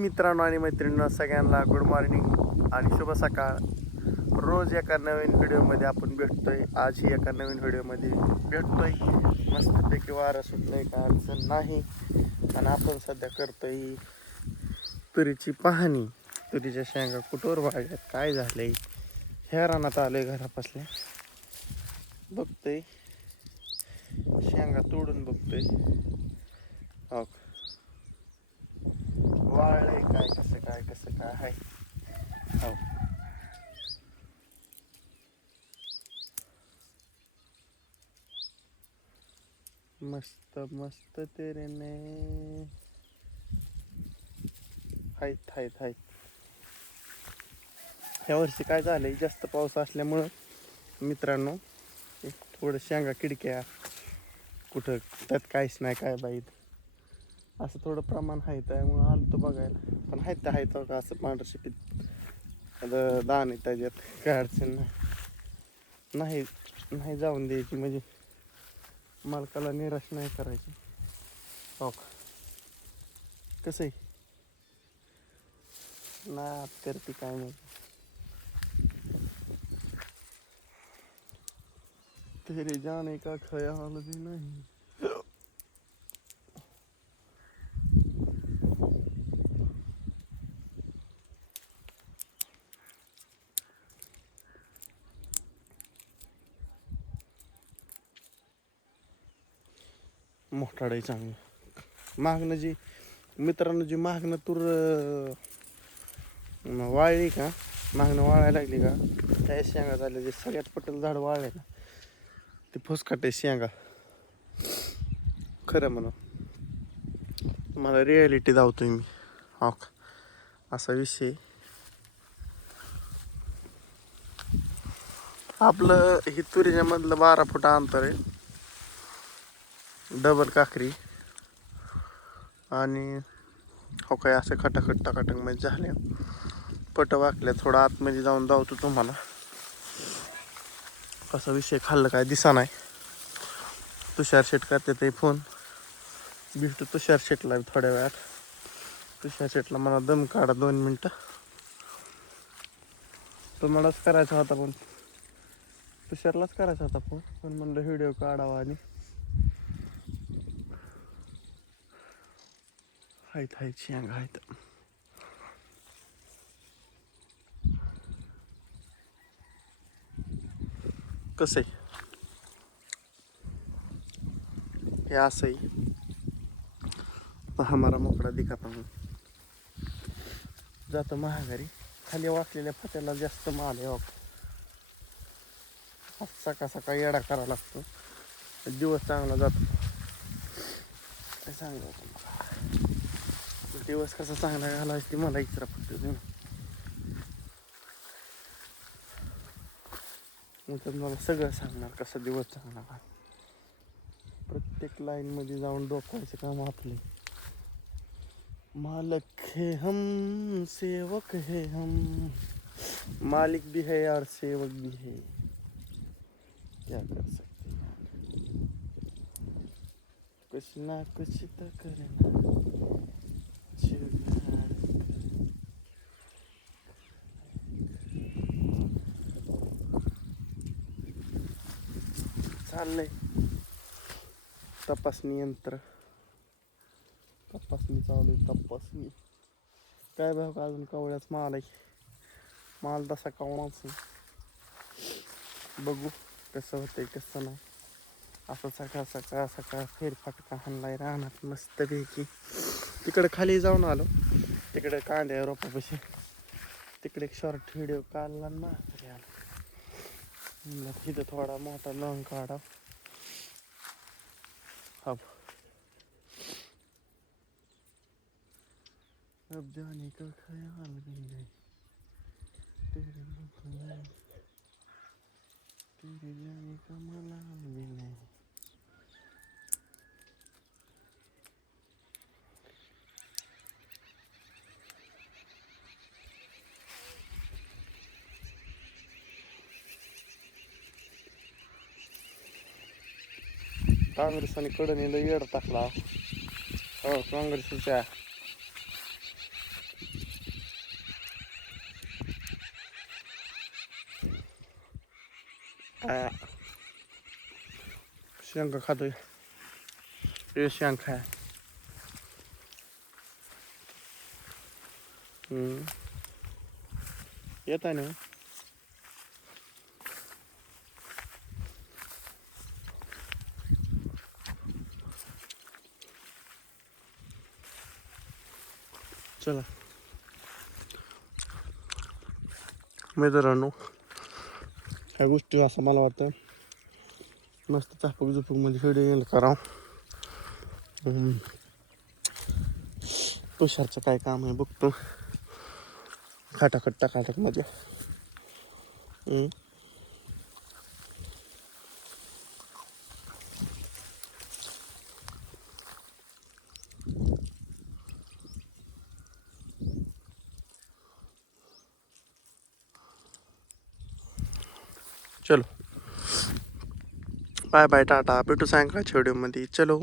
मित्रांनो आणि मैत्रिणींनो सगळ्यांना गुड मॉर्निंग आणि शुभ सकाळ. रोज एका नवीन व्हिडिओमध्ये आपण भेटतोय. आजही एका नवीन व्हिडिओमध्ये भेटतोय. मस्तपैकी वारा सुटलंय, का अडचण नाही. आणि आपण सध्या करतोय तुरीची पाहणी. तुरीच्या शेंगा कुठवर वाढल्यात, काय झालंय, ह्या रानात आलोय घरापासल्या. बघतोय शेंगा तोडून बघतोय. हो वाळलंय काय, कसं काय आहे. हो मस्त मस्त तेरे ने हायत. ह्या वर्षी काय झालंय, जास्त पाऊस असल्यामुळं मित्रांनो थोडं शेंगा किडक्या कुठं त्यात काहीच नाही, काय बाईत असं थोडं प्रमाण आहे. त्यामुळं आलो तो बघायला. पण आहेत का असं पांढरं शिपीत दाणे त्याच्यात, काय अडचण नाही. नाही जाऊन द्यायची, म्हणजे मालकाला निराश नाही करायची. हो कसं आहे ना, करते काय मग. तेरे जाने का ख्याल भी नहीं. मोठाडे चांगलं मागणं जी मित्रांनो, जी मागणं तूर वाळली का, मागणं वाळायला लागली का, त्या शेंगा झाल्या. जे सगळ्यात पटेल झाड वाळले ना, ते फुसकाटे शेंगा. खरं म्हणा, मला रिॲलिटी धावतोय मी. हो असा विषय. आपलं ही तुरीच्या मधलं 12 फूट अंतर आहे. डबल काकरी आणि हो काय असं खटाखट टकाटक मध्ये झाल्या. पट वाकल्या. थोडं आतमध्ये जाऊन धावतो तुम्हाला. कसा विषय खाल्लं काय दिसा नाही. तुषार शेट करते ते फोन. भेटतो तुषार शेटला थोड्या वेळात. तुषार शेटला मला दम काढा 2 मिनटं. तुम्हालाच करायचा होता, पण तुषारलाच करायचा होता फोन, पण म्हणलं व्हिडिओ काढावा. आणि हायत शेंगा आहेत. कसं आहे हे असंही हमारा मोकळा दिखाता म्हणून जातं महागारी. खाली वाचलेल्या फात्याला जास्त माल आहे. सकाळ येडा करावा लागतो, दिवस चांगला जातो. काय सांगू तुम्हाला, दिवस कसा चांगला घालायचा ते मला इच्छा पडते. तर मला सगळं सांगणार कसा दिवस चांगला घाल. प्रत्येक लाईन मध्ये जाऊन डोकवायचं काम आपले. मालक है हम सेवक है हम, मालिक भी है और सेवक भी है, क्या कर सकते हैं, कुछ ना कुछ तो करना. चाललंय तपासणी यंत्र. तपासणी चालू आहे. तपासणी काय बघ, अजून कवळ्याच माल आहे. माल तसा कवळाच आहे. बघू कसं होतंय कसं नाही. असं सकाळ फेरफटका हाणलाय रानात मस्तपैकी. तिकडे खाली जाऊन आलो, तिकडे कांद्या रोपापाशी. तिकडे एक शॉर्ट व्हिडिओ काढला ना, आलो तिथं थोडा मोठा लॉंग काढा. अब जाने का ख्याल भी नहीं, तेरे जाने का मलाल भी नहीं. काँग्रेसाने कडणीला येड टाकला. हो काँग्रेसच्या शेंगा खातोय. हे शेंग खाय. येत आहे ना. चला मित्रांनो, ह्या गोष्टी असं मला वाटतं मस्त चापक झुपक मध्ये व्हिडिओ येईल करावं. तुषारचं काय काम आहे बघतो. खाटाखट टाकाटक मध्ये. चलो बाय बाय टाटा, भेटू सायंकाळच्या व्हिडिओमध्ये. चलो.